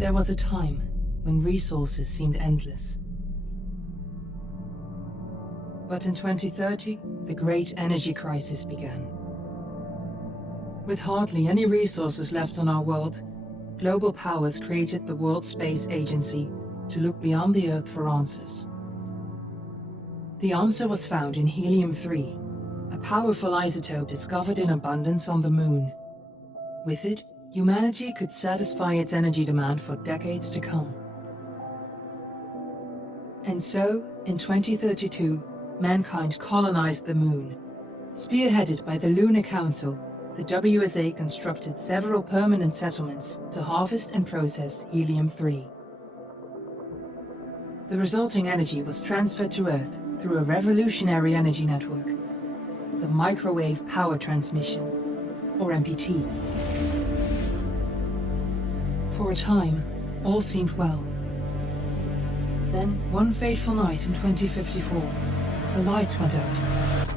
There was a time when resources seemed endless. But in 2030, the great energy crisis began. With hardly any resources left on our world, global powers created the World Space Agency to look beyond the Earth for answers. The answer was found in helium-3, a powerful isotope discovered in abundance on the Moon. With it, humanity could satisfy its energy demand for decades to come. And so, in 2032, mankind colonized the Moon. Spearheaded by the Lunar Council, the WSA constructed several permanent settlements to harvest and process helium-3. The resulting energy was transferred to Earth through a revolutionary energy network, the Microwave Power Transmission, or MPT. For a time, all seemed well. Then, one fateful night in 2054, the lights went out.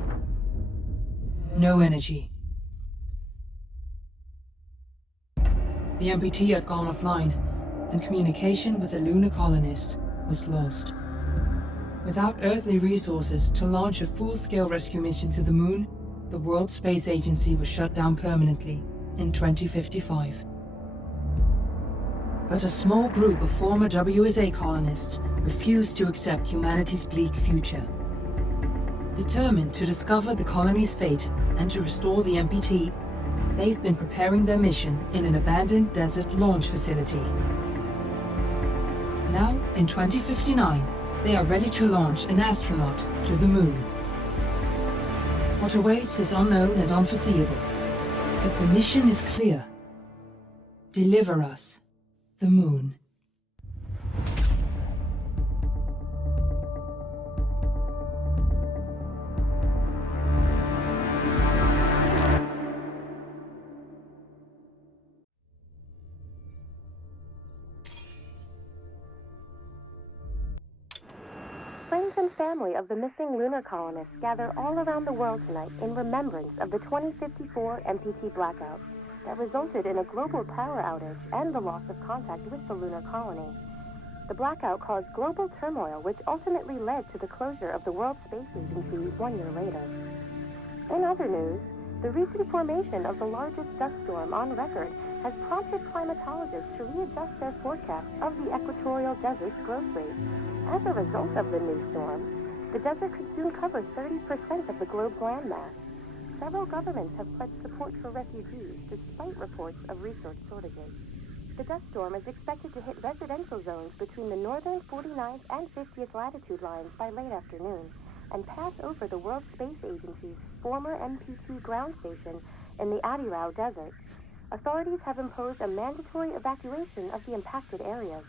No energy. The MPT had gone offline, and communication with the lunar colonist was lost. Without earthly resources to launch a full-scale rescue mission to the Moon, the World Space Agency was shut down permanently in 2055. But a small group of former WSA colonists refused to accept humanity's bleak future. Determined to discover the colony's fate and to restore the MPT, they've been preparing their mission in an abandoned desert launch facility. Now, in 2059, they are ready to launch an astronaut to the Moon. What awaits is unknown and unforeseeable, but the mission is clear. Deliver us the Moon. Friends and family of the missing lunar colonists gather all around the world tonight in remembrance of the 2054 MPT blackout that resulted in a global power outage and the loss of contact with the lunar colony. The blackout caused global turmoil, which ultimately led to the closure of the World Space Agency 1 year later. In other news, the recent formation of the largest dust storm on record has prompted climatologists to readjust their forecast of the equatorial desert's growth rate. As a result of the new storm, the desert could soon cover 30% of the globe's landmass. Several governments have pledged support for refugees despite reports of resource shortages. The dust storm is expected to hit residential zones between the northern 49th and 50th latitude lines by late afternoon and pass over the World Space Agency's former MPT ground station in the Adirau Desert. Authorities have imposed a mandatory evacuation of the impacted areas.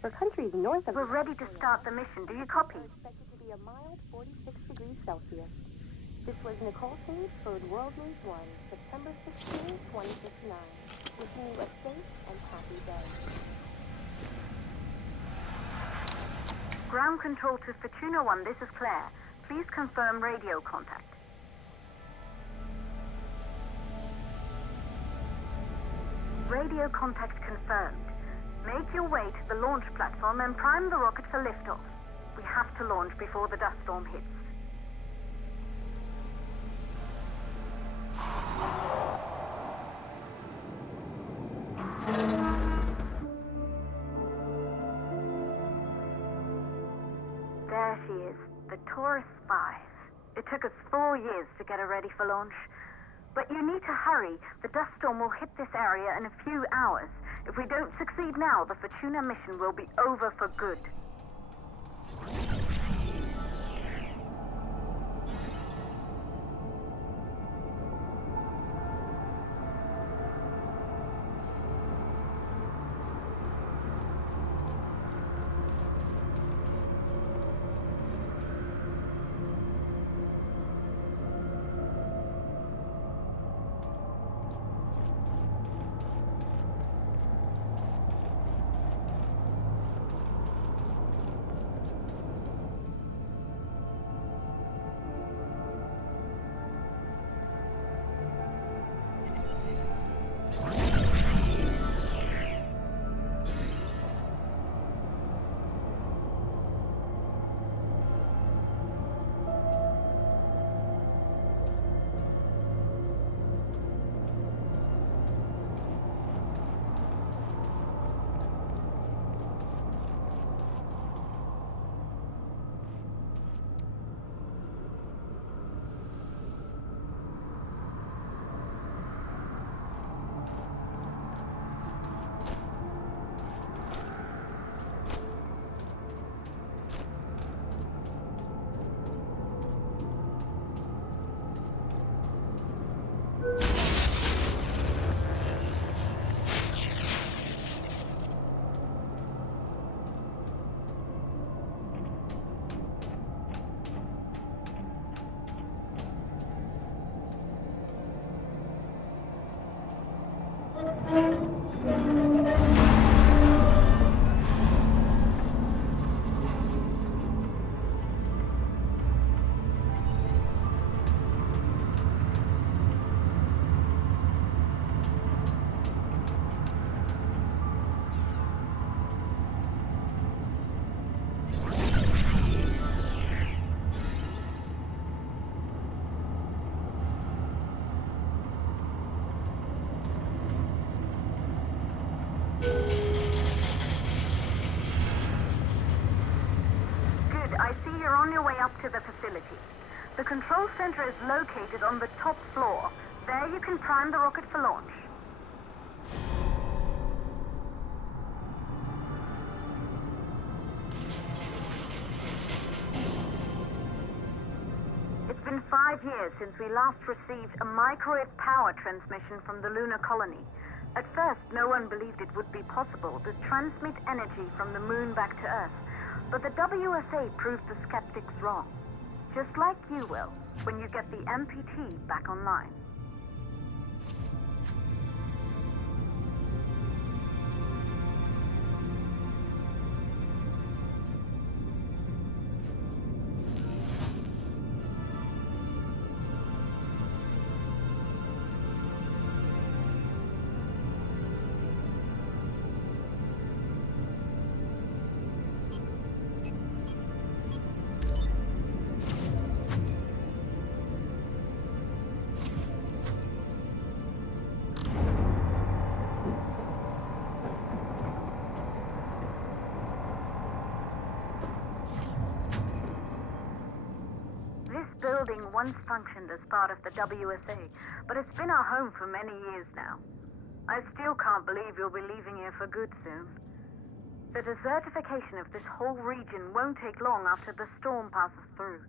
For countries north of... We're ready to start the mission. Do you copy? ...expected to be a mild 46 degrees Celsius. This was Nicole Sage for World News 1, September 16, 2059. Wishing you a safe and happy day. Ground control to Fortuna 1, this is Claire. Please confirm radio contact. Radio contact confirmed. Make your way to the launch platform and prime the rocket for liftoff. We have to launch before the dust storm hits. There she is, the Taurus 5. It took us 4 years to get her ready for launch. But you need to hurry. The dust storm will hit this area in a few hours. If we don't succeed now, the Fortuna mission will be over for good. you're on your way up to the facility. The control center is located on the top floor. There you can prime the rocket for launch. It's been 5 years since we last received a microwave power transmission from the lunar colony. At first, no one believed it would be possible to transmit energy from the moon back to Earth. But the WSA proved the skeptics wrong. Just like you will, when you get the MPT back online. This building once functioned as part of the WSA, but it's been our home for many years now. I still can't believe you'll be leaving here for good soon. The desertification of this whole region won't take long after the storm passes through.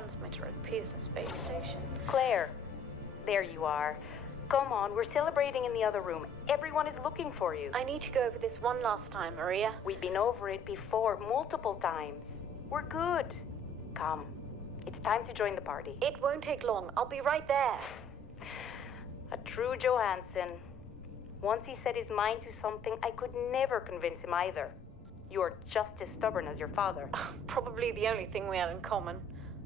transmitter at Pisa Space Station. Claire, there you are. Come on, we're celebrating in the other room. Everyone is looking for you. I need to go over this one last time, Maria. We've been over it before, multiple times. We're good. Come. It's time to join the party. It won't take long. I'll be right there. A true Johansson. Once he set his mind to something, I could never convince him either. You're just as stubborn as your father. Probably the only thing we had in common.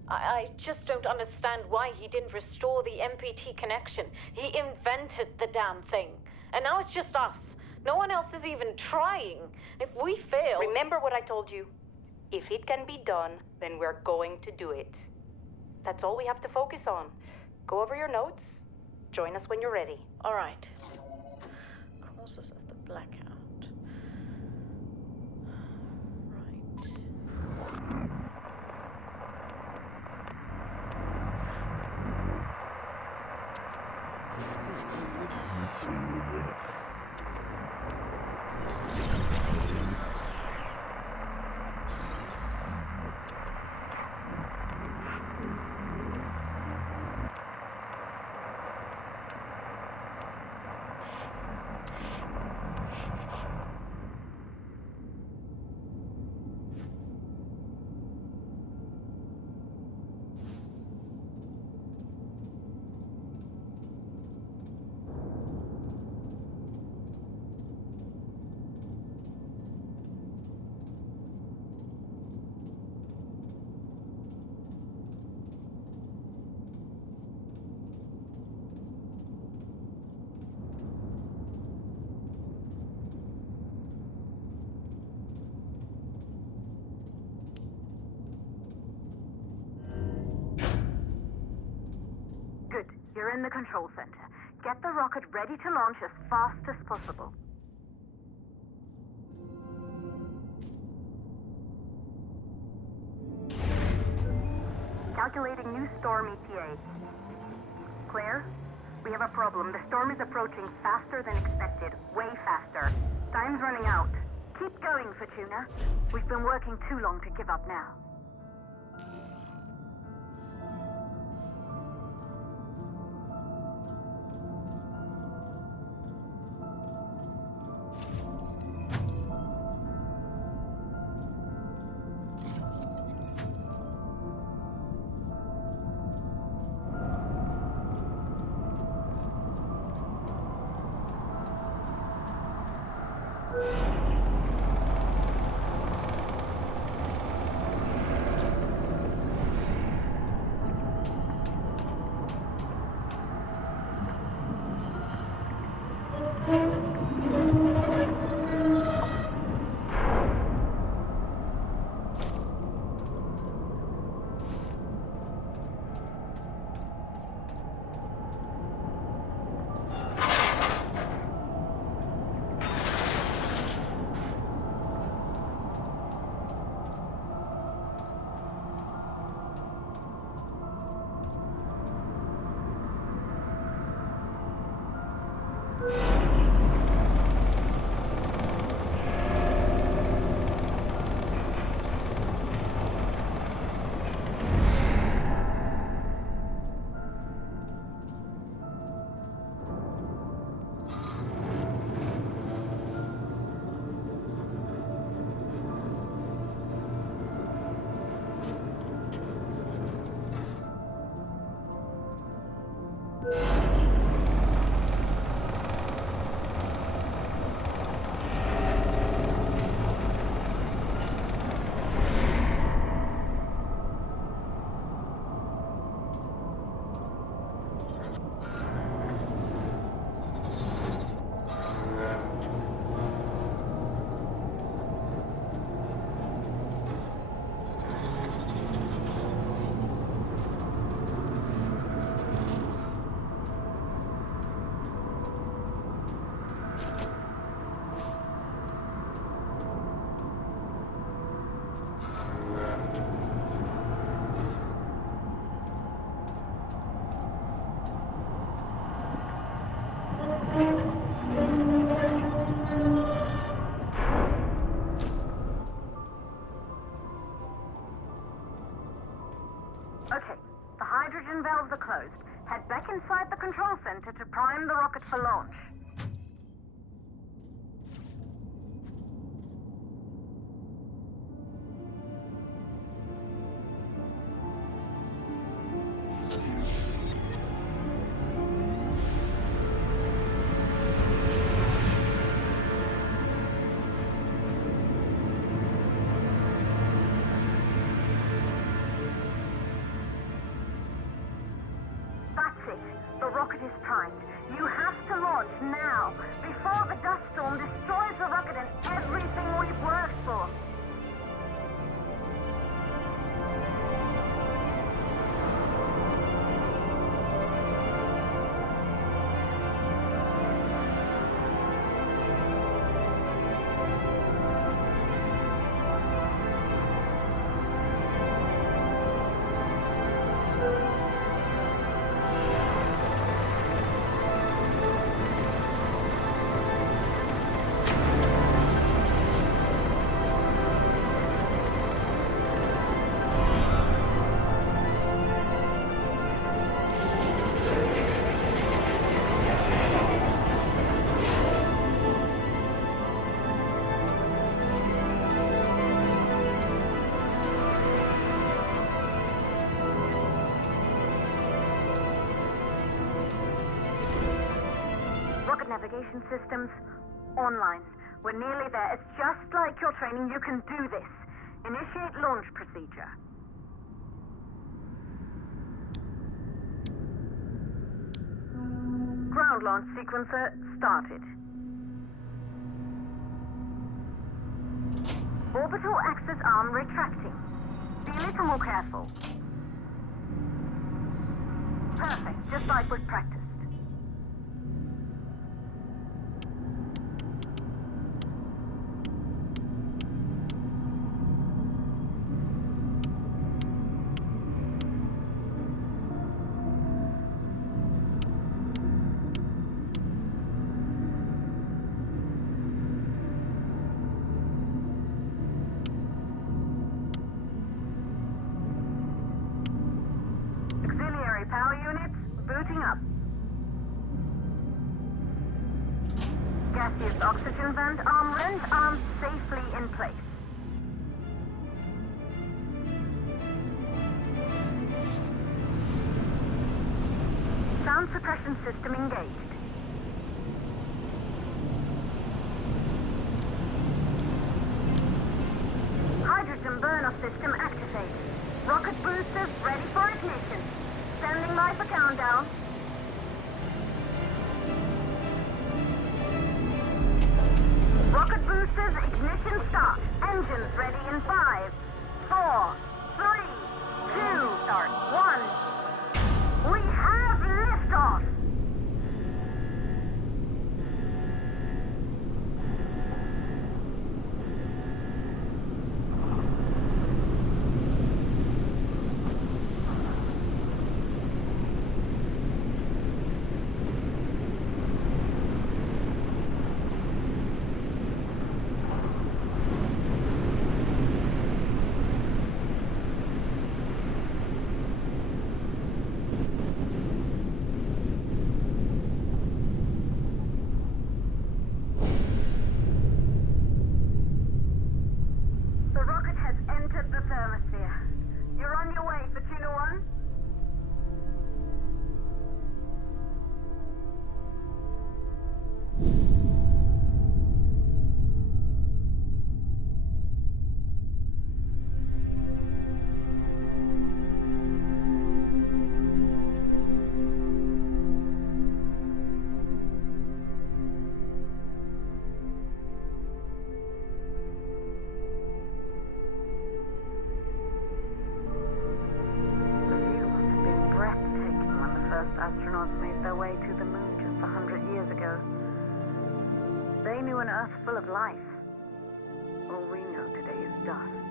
I just don't understand why he didn't restore the MPT connection. He invented the damn thing. And now it's just us. No one else is even trying. If we fail... Remember what I told you. If it can be done, then we're going to do it. That's all we have to focus on. Go over your notes. Join us when you're ready. All right. Causes of the blackout. Good. You're in the control center. Get the rocket ready to launch as fast as possible. Calculating new storm ETA. Claire, we have a problem. The storm is approaching faster than expected. Way faster. Time's running out. Keep going, Fortuna. We've been working too long to give up now. for launch. That's it. The rocket is primed. You have to launch now, before the dust storm destroys the rocket and everything we've worked for. Rocket navigation systems online. We're nearly there. It's just like your training. You can do this. Initiate launch procedure. Ground launch sequencer started. Orbital access arm retracting. Be a little more careful. Perfect, just like we've practiced. Auxiliary power units booting up. Gaseous oxygen vent arm and arms safely in place. Sound suppression system engaged. Hydrogen burn-off system activated. Rocket boosters ready for ignition. Standing by for countdown. Rocket boosters ignition start. Engines ready in 5, 4, 3, 2, start 1. We have liftoff. The rocket has entered the thermosphere. You're on your way, Fortuna 1. The view must have been breathtaking when the first astronauts made their way to the moon just 100 years ago. They knew an Earth full of life. All we know today is dust.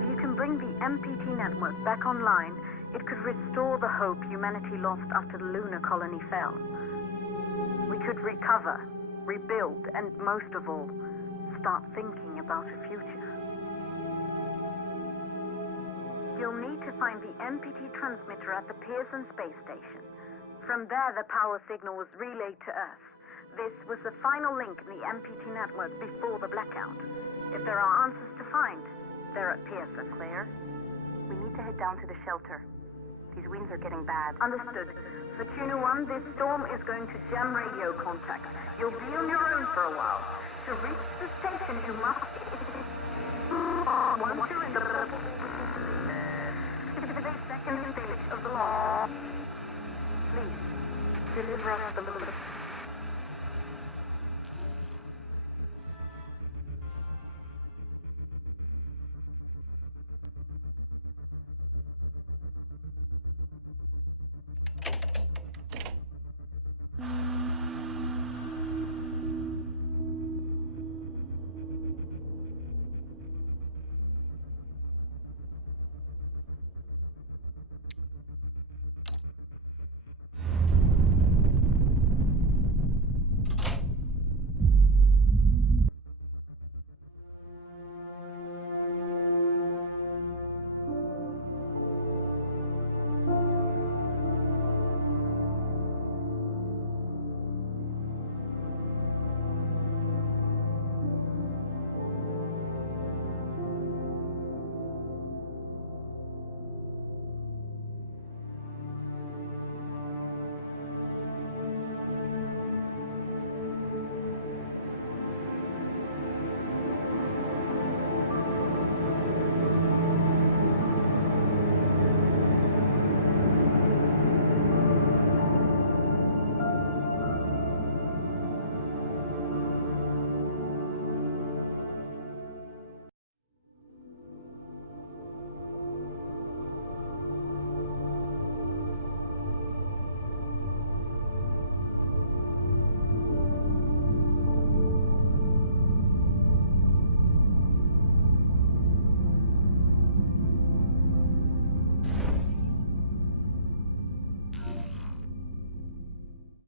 If you can bring the MPT network back online, it could restore the hope humanity lost after the lunar colony fell. We could recover, rebuild, and most of all, start thinking about a future. You'll need to find the MPT transmitter at the Pearson space station. From there, the power signal was relayed to Earth. This was the final link in the MPT network before the blackout. If there are answers to find, they're at Pearson. Claire, we need to head down to the shelter. These winds are getting bad. Understood. For Tuna 1, this storm is going to jam radio contacts. You'll be on your own for a while. To reach the station, you must... Once you're in the second stage of the launch, please deliver us the loop.